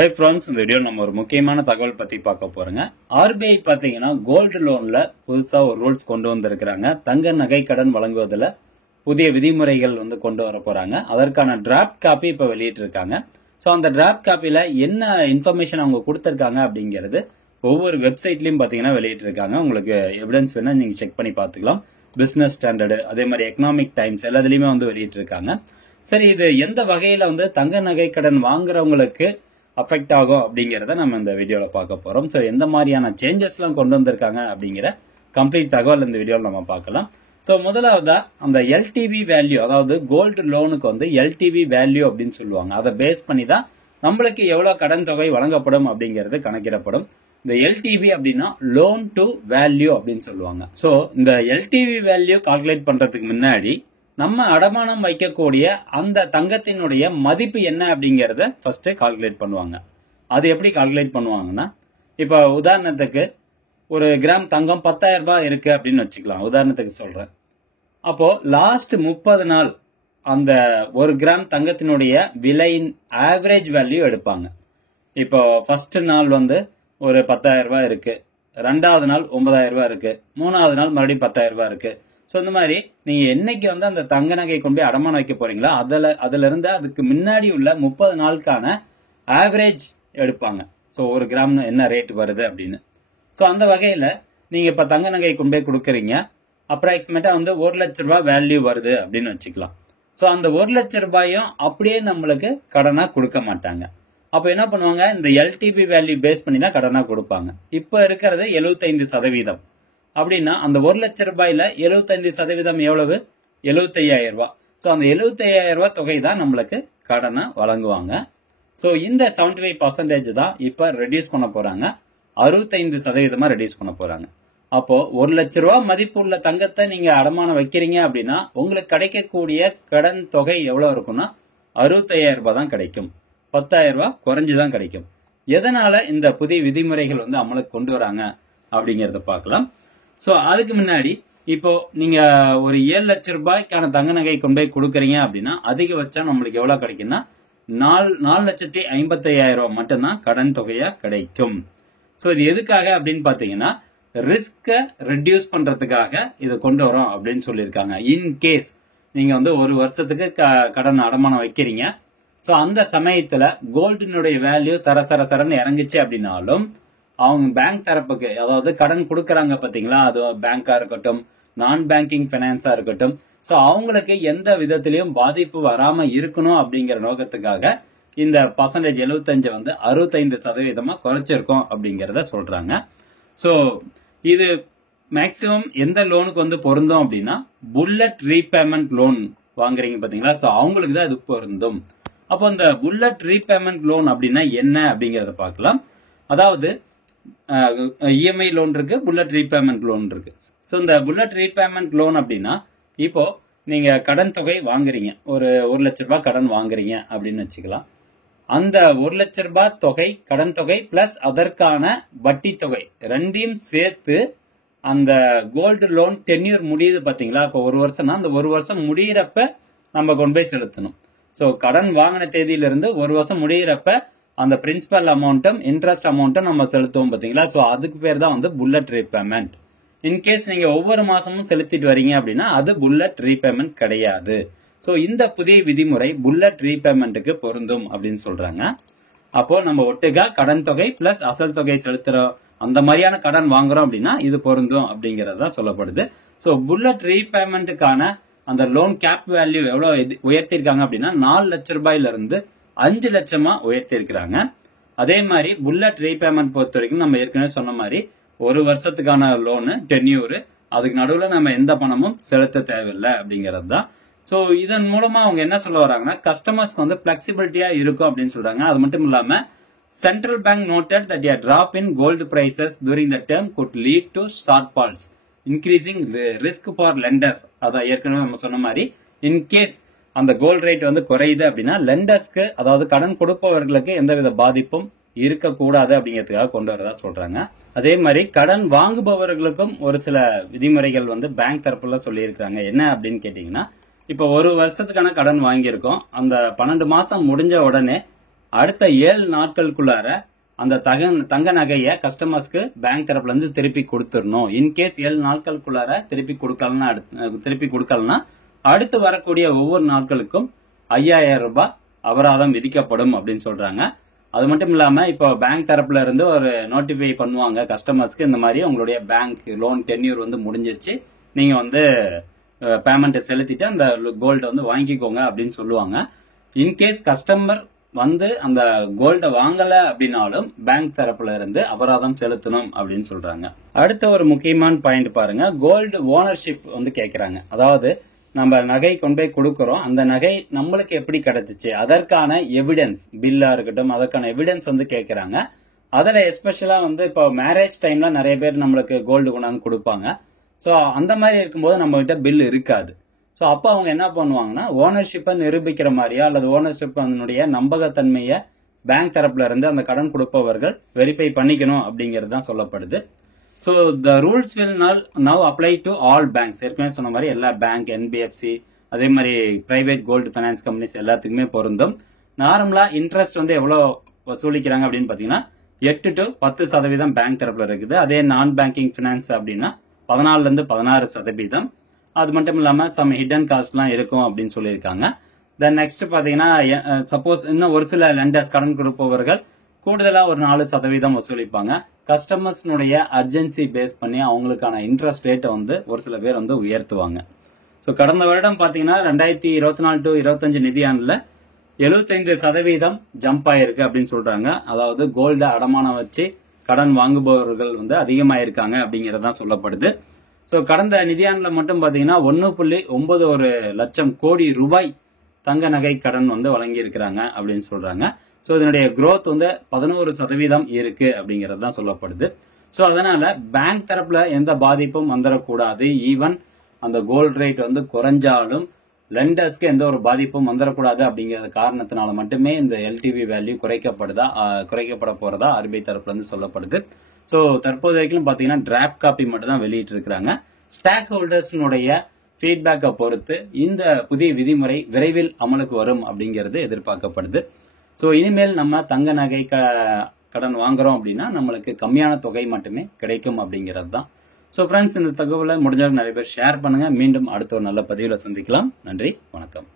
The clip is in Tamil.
ஹை ஃப்ரெண்ட்ஸ், இந்த வீடியோ நம்ம ஒரு முக்கியமான தகவல் பத்தி பார்க்க போறோங்க. ஆர்பிஐ பாத்தீங்கன்னா கோல்டு லோன்ல புதுசா ஒரு ரூல்ஸ் கொண்டு வந்திருக்கிறாங்க. தங்க நகை கடன் வழங்குவதில் புதிய விதிமுறைகள் கொண்டு வர போறாங்க. அதற்கான டிராப்ட் காப்பி இப்ப வெளியிட்டு இருக்காங்க. ஸோ அந்த டிராப்ட் காப்பில என்ன இன்ஃபர்மேஷன் அவங்க கொடுத்திருக்காங்க அப்படிங்கிறது ஒவ்வொரு வெப்சைட்லயும் பாத்தீங்கன்னா வெளியிட்டு இருக்காங்க. உங்களுக்கு எவிடன்ஸ் வேணா நீங்க செக் பண்ணி பாத்துக்கலாம். பிசினஸ் ஸ்டாண்டர்டு, அதே மாதிரி எக்கனாமிக் டைம்ஸ் எல்லாத்துலயுமே வெளியிட்டு இருக்காங்க. சரி, இது எந்த வகையில தங்க நகை கடன் வாங்குறவங்களுக்கு அஃபெக்ட் ஆகும் அப்படிங்கறத நம்ம இந்த வீடியோல பார்க்க போறோம். ஸோ எந்த மாதிரியான சேஞ்சஸ் எல்லாம் கொண்டு வந்திருக்காங்க அப்படிங்கிற கம்ப்ளீட் தகவல் இந்த வீடியோல நம்ம பார்க்கலாம். ஸோ முதலாவதா அந்த எல்டிவி வேல்யூ, அதாவது கோல்டு லோனுக்கு எல்டிவி வேல்யூ அப்படின்னு சொல்லுவாங்க. அதை பேஸ் பண்ணி தான் நம்மளுக்கு எவ்வளவு கடன் தொகை வழங்கப்படும் அப்படிங்கிறது கணக்கிடப்படும். இந்த எல்டிவி அப்படின்னா லோன் டு வேல்யூ அப்படின்னு சொல்லுவாங்க. ஸோ இந்த எல்டிவி வேல்யூ கால்குலேட் பண்றதுக்கு முன்னாடி நம்ம அடமானம் வைக்கக்கூடிய அந்த தங்கத்தினுடைய மதிப்பு என்ன அப்படிங்கறத ஃபர்ஸ்ட் கால்குலேட் பண்ணுவாங்க. அது எப்படி கால்குலேட் பண்ணுவாங்கன்னா, இப்ப உதாரணத்துக்கு ஒரு கிராம் தங்கம் 10,000 ரூபாய் இருக்கு அப்படின்னு வச்சுக்கலாம். உதாரணத்துக்கு சொல்றேன். அப்போ லாஸ்ட் 30 நாள் அந்த ஒரு கிராம் தங்கத்தினுடைய விலையின் ஆவரேஜ் வேல்யூ எடுப்பாங்க. இப்போ ஃபர்ஸ்ட் நாள் ஒரு 10,000 ரூபாய் இருக்கு, ரெண்டாவது நாள் 9,000 ரூபாய் இருக்கு, மூணாவது நாள் மறுபடியும் 10,000 ரூபாய் இருக்கு. ஸோ இந்த மாதிரி நீங்க என்னைக்கு அந்த தங்க நகை கொண்டு போய் அடமானம் வைக்க போறீங்களோ அதுல இருந்து அதுக்கு முன்னாடி உள்ள 30 நாளுக்கான ஆவரேஜ் எடுப்பாங்க. ஸோ ஒரு கிராம் என்ன ரேட் வருது அப்படின்னு. ஸோ அந்த வகையில நீங்க இப்ப தங்க நகை கொண்டு போய் கொடுக்குறீங்க, அப்ராக்சிமேட்டா 1 லட்ச ரூபாய் வேல்யூ வருது அப்படின்னு வச்சுக்கலாம். ஸோ அந்த 1 லட்ச ரூபாயும் அப்படியே நம்மளுக்கு கடனா கொடுக்க மாட்டாங்க. அப்ப என்ன பண்ணுவாங்க, இந்த எல்டிபி வேல்யூ பேஸ் பண்ணி தான் கடனா கொடுப்பாங்க. இப்ப இருக்கிறது 75%. அப்படின்னா அந்த 1 லட்ச ரூபாயில 75% எவ்வளவு? 75,000 ரூபாய். ஸோ அந்த 75,000 ரூபாய் தொகை தான் நம்மளுக்கு கடனை வழங்குவாங்க. ஸோ இந்த 75% தான் இப்ப ரெடியூஸ் பண்ண போறாங்க. 65% ரெடியூஸ் பண்ண போறாங்க. அப்போ 1 லட்ச ரூபாய் மதிப்பு உள்ள தங்கத்தை நீங்க அடமானம் வைக்கிறீங்க அப்படின்னா உங்களுக்கு கிடைக்கக்கூடிய கடன் தொகை எவ்வளவு இருக்கும்னா 65,000 ரூபாய் தான் கிடைக்கும். 10,000 ரூபாய் குறைஞ்சுதான் கிடைக்கும். எதனால இந்த புதிய விதிமுறைகள் அமலுக்கு கொண்டு வராங்க அப்படிங்கறத பார்க்கலாம். சோ அதுக்கு முன்னாடி இப்போ நீங்க ஒரு 7 லட்ச ரூபாய்க்கான தங்க நகை கொண்டு போய் கொடுக்கறீங்க அப்படின்னா அதிகபட்சம் நம்மளுக்கு எவ்வளவு கிடைக்கும்னா 4,55,000 ரூபாய் மட்டும்தான் கடன் தொகையா கிடைக்கும். சோ இது எதுக்காக அப்படின்னு பாத்தீங்கன்னா ரிஸ்க ரெடியூஸ் பண்றதுக்காக இதை கொண்டு வரோம் அப்படின்னு சொல்லியிருக்காங்க. இன்கேஸ் நீங்க ஒரு வருஷத்துக்கு கடன் அடமானம் வைக்கிறீங்க, சோ அந்த சமயத்துல கோல்டினுடைய வேல்யூ சரன்னு இறங்குச்சு அப்படின்னாலும் அவங்க பேங்க் தரப்புக்கு, அதாவது கடன் கொடுக்கறாங்க பாத்தீங்களா, அது பேங்கா இருக்கட்டும், நான் பேங்கிங் பைனான்ஸா இருக்கட்டும், சோ அவங்களுக்கு எந்த விதத்திலையும் பாதிப்பு வராம இருக்கணும் அப்படிங்கிற நோக்கத்துக்காக இந்த பர்சன்டேஜ் 75 65% குறைச்சிருக்கோம் அப்படிங்கறத சொல்றாங்க. சோ இது மேக்சிமம் எந்த லோனுக்கு பொருந்தும் அப்படின்னா புல்லட் ரீபேமெண்ட் லோன் வாங்குறீங்க பாத்தீங்களா, சோ அவங்களுக்கு தான் இது பொருந்தும். அப்போ இந்த புல்லட் ரீபேமெண்ட் லோன் அப்படின்னா என்ன அப்படிங்கறத பார்க்கலாம். அதாவது இஎம்ஐ லோன் இருக்கு, புல்லட் ரீபேமெண்ட் லோன் இருக்கு. ஸோ இந்த புல்லட் ரீபேமெண்ட் லோன் அப்படின்னா இப்போ நீங்க கடன் தொகை வாங்குறீங்க, ஒரு 1 லட்ச ரூபாய் கடன் வாங்குறீங்க அப்படின்னு வச்சுக்கலாம். அந்த 1 லட்ச ரூபாய் தொகை கடன் தொகை பிளஸ் அதற்கான வட்டி தொகை ரெண்டையும் சேர்த்து அந்த கோல்டு லோன் டென்யூர் முடியுது பாத்தீங்களா, இப்போ 1 வருஷம்னா அந்த 1 வருஷம் முடியிறப்ப நம்ம கொண்டு போய் செலுத்தணும். ஸோ கடன் வாங்கின தேதியிலிருந்து 1 வருஷம் முடியிறப்ப அந்த பிரின்சிபல் அமௌண்ட்டும் இன்ட்ரெஸ்ட் அமௌண்ட்டும் நம்ம செலுத்துவோம் பாத்தீங்களா. சோ அதுக்கு பேர் தான் புல்லட் ரீபேமெண்ட். இன்கேஸ் நீங்க ஒவ்வொரு மாசமும் செலுத்திட்டு வரீங்க அப்படின்னா அது புல்லட் ரீபேமெண்ட் கிடையாது. சோ இந்த புதிய விதிமுறை புல்லட் ரீபேமெண்ட்டுக்கு பொருந்தும் அப்படின்னு சொல்றாங்க. அப்போ நம்ம ஒட்டுக்கா கடன் தொகை பிளஸ் அசல் தொகை செலுத்துறோம், அந்த மாதிரியான கடன் வாங்குறோம் அப்படின்னா இது பொருந்தும் அப்படிங்கறத சொல்லப்படுது. சோ புல்லட் ரீபேமெண்ட்டுக்கான அந்த லோன் கேப் வேல்யூ எவ்வளவு உயர்த்திருக்காங்க அப்படின்னா 4 லட்ச ரூபாயில இருந்து 5 லட்சமா உயர்த்தி இருக்கிறாங்க. அதே மாதிரி புல்லட் ரீபேமெண்ட் பொறுத்த வரைக்கும் நம்ம ஏற்கனவே சொன்ன மாதிரி 1 வருஷத்துக்கான லோனு டென்யூர், அதுக்கு நடுவுல நம்ம எந்த பணமும் செலுத்த தேவையில்லை அப்படிங்கிறது தான். சோ இதன் மூலமா அவங்க என்ன சொல்ல வராங்கன்னா கஸ்டமர்ஸ்க்கு பிளெக்சிபிலிட்டியா இருக்கும் அப்படின்னு சொல்றாங்க. அது மட்டும் இல்லாம central bank noted that a drop in gold prices during the term could lead to shortfalls, increasing risk for lenders. அதான் ஏற்கனவே நம்ம சொன்ன மாதிரி இன்கேஸ் அந்த கோல்ட் ரேட் குறையுது அப்படின்னா லெண்டர்ஸ்க்கு, அதாவது கடன் கொடுப்பவர்களுக்கு எந்தவித பாதிப்பும் இருக்கக்கூடாது அப்படிங்கிறதுக்காக கொண்டு வரதா சொல்றாங்க. அதே மாதிரி கடன் வாங்குபவர்களுக்கும் ஒரு சில விதிமுறைகள் பேங்க் தரப்புல சொல்லி இருக்காங்க. என்ன அப்படின்னு கேட்டீங்கன்னா, இப்ப 1 வருஷத்துக்கான கடன் வாங்கியிருக்கோம், அந்த 12 மாசம் முடிஞ்ச உடனே அடுத்த 7 நாட்களுக்குள்ளார அந்த தங்க நகையை கஸ்டமர்ஸ்க்கு பேங்க் தரப்புல இருந்து திருப்பி கொடுத்துடணும். இன்கேஸ் 7 நாட்களுக்குள்ளார திருப்பி கொடுக்கலன்னா அடுத்து வரக்கூடிய ஒவ்வொரு நாட்களுக்கும் 5000 ரூபாய் அபராதம் விதிக்கப்படும் அப்படின்னு சொல்றாங்க. அது மட்டும் இல்லாம இப்போ பேங்க் தரப்புல இருந்து ஒரு நோட்டிஃபை பண்ணுவாங்க கஸ்டமர்ஸ்க்கு, இந்த மாதிரி உங்களுடைய பேங்க் லோன் டென்யூர் வந்து முடிஞ்சிருச்சு, நீங்க வந்து பேமெண்ட் செலுத்திட்டு அந்த கோல்டை வந்து வாங்கிக்கோங்க அப்படின்னு சொல்லுவாங்க. இன்கேஸ் கஸ்டமர் வந்து அந்த கோல்டை வாங்கல அப்படின்னாலும் பேங்க் தரப்புல இருந்து அபராதம் செலுத்தணும் அப்படின்னு சொல்றாங்க. அடுத்த ஒரு முக்கியமான பாயிண்ட் பாருங்க, கோல்டு ஓனர்ஷிப் வந்து கேக்குறாங்க. அதாவது நம்ம நகை கொண்டு போய் கொடுக்கறோம், அந்த நகை நம்மளுக்கு எப்படி கிடைச்சிச்சு அதற்கான எவிடன்ஸ், பில்லா இருக்கட்டும், அதற்கான எவிடன்ஸ் வந்து கேக்குறாங்க. அதுல எஸ்பெஷலா வந்து இப்போ மேரேஜ் டைம்ல நிறைய பேர் நம்மளுக்கு கோல்டு கொண்டாந்து கொடுப்பாங்க. ஸோ அந்த மாதிரி இருக்கும்போது நம்ம கிட்ட பில் இருக்காது. ஸோ அப்போ அவங்க என்ன பண்ணுவாங்கன்னா ஓனர்ஷிப்பை நிரூபிக்கிற மாதிரியா அல்லது ஓனர்ஷிப் அதனுடைய நம்பகத்தன்மையை பேங்க் தரப்புல இருந்து அந்த கடன் கொடுப்பவர்கள் வெரிஃபை பண்ணிக்கணும் அப்படிங்கிறது தான் சொல்லப்படுது. So the rules will now apply to all banks. ஏற்கனவே சொன்ன மாதிரி எல்லா பேங்க், என்பிஎஃப்சி, அதே மாதிரி பிரைவேட் கோல்டு ஃபைனான்ஸ் கம்பெனிஸ் எல்லாத்துக்குமே பொருந்தும். நார்மலா இன்ட்ரெஸ்ட் வந்து எவ்வளோ வசூலிக்கிறாங்க அப்படின்னு பார்த்தீங்கன்னா 8 to 10% பேங்க் தரப்புல இருக்குது. அதே நான் பேங்கிங் ஃபினான்ஸ் அப்படின்னா 14 to 16%. அது மட்டும் இல்லாம சம் ஹிடன் காஸ்ட்லாம் இருக்கும் அப்படின்னு சொல்லியிருக்காங்க. தென் நெக்ஸ்ட் பாத்தீங்கன்னா சப்போஸ் இன்னும் ஒரு சில லெண்டர்ஸ் கடன் கொடுப்பவர்கள் கூடுதலா ஒரு 4% வசூலிப்பாங்க. கஸ்டமர்ஸ்னுடைய அர்ஜென்சி பேஸ் பண்ணி அவங்களுக்கான இன்ட்ரெஸ்ட் ரேட்டை வந்து ஒரு சில பேர் வந்து உயர்த்துவாங்க. ஸோ கடந்த வருடம் பாத்தீங்கன்னா 2024 to 25 நிதியாண்டுல 75% ஜம்ப் ஆயிருக்கு அப்படின்னு சொல்றாங்க. அதாவது கோல்ட அடமானம் வச்சு கடன் வாங்குபவர்கள் வந்து அதிகமாயிருக்காங்க அப்படிங்கறதுதான் சொல்லப்படுது. ஸோ கடந்த நிதியாண்டுல மட்டும் பாத்தீங்கன்னா 1.91 லட்சம் கோடி ரூபாய் தங்க நகை கடன் வந்து வழங்கி இருக்கிறாங்க அப்படின்னு சொல்றாங்க. ஸோ இதனுடைய growth வந்து 11% இருக்கு அப்படிங்கிறது தான் சொல்லப்படுது. ஸோ அதனால பேங்க் தரப்புல எந்த பாதிப்பும் வந்துடக்கூடாது. ஈவன் அந்த கோல்ட் ரேட் வந்து குறைஞ்சாலும் லெண்டர்ஸ்க்கு எந்த ஒரு பாதிப்பும் வந்துடக்கூடாது அப்படிங்கிற காரணத்தினால மட்டுமே இந்த எல்டிவி வேல்யூ குறைக்கப்பட போறதா ஆர்பிஐ தரப்புல இருந்து சொல்லப்படுது. ஸோ தற்போது வரைக்கும் பாத்தீங்கன்னா டிராப்ட் காப்பி மட்டும் தான் வெளியிட்டு இருக்கிறாங்க. ஸ்டாக் ஹோல்டர்ஸ்னுடைய ஃபீட்பேக்கை பொறுத்து இந்த புதிய விதிமுறை விரைவில் அமலுக்கு வரும் அப்படிங்கிறது எதிர்பார்க்கப்படுது. ஸோ இனிமேல் நம்ம தங்க நகை கடன் வாங்குறோம் அப்படின்னா நம்மளுக்கு கம்மியான தொகை மட்டுமே கிடைக்கும் அப்படிங்கிறது தான். ஸோ ஃப்ரெண்ட்ஸ், இந்த தகவலை முடிஞ்சவங்க நிறைய பேர் ஷேர் பண்ணுங்க. மீண்டும் அடுத்த ஒரு நல்ல பதிவில் சந்திக்கலாம். நன்றி, வணக்கம்.